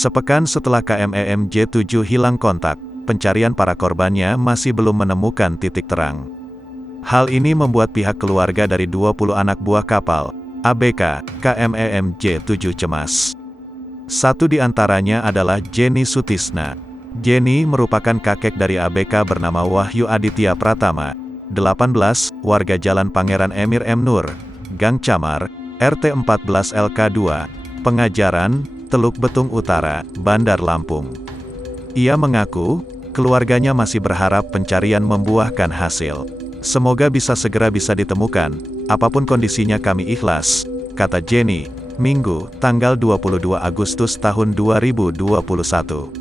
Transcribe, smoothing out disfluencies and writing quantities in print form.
Sepekan setelah KMEMJ-7 hilang kontak, pencarian para korbannya masih belum menemukan titik terang. Hal ini membuat pihak keluarga dari 20 anak buah kapal ABK KMEMJ-7 cemas. Satu di antaranya adalah Jenny Sutisna. Jenny merupakan kakek dari ABK bernama Wahyu Aditya Pratama, 18, warga Jalan Pangeran Emir M. Nur, Gang Camar, RT 14 LK2, Pengajaran, Teluk Betung Utara, Bandar Lampung. Ia mengaku, keluarganya masih berharap pencarian membuahkan hasil. Semoga segera bisa ditemukan, apapun kondisinya kami ikhlas, kata Jenny, Minggu, tanggal 22 Agustus tahun 2021.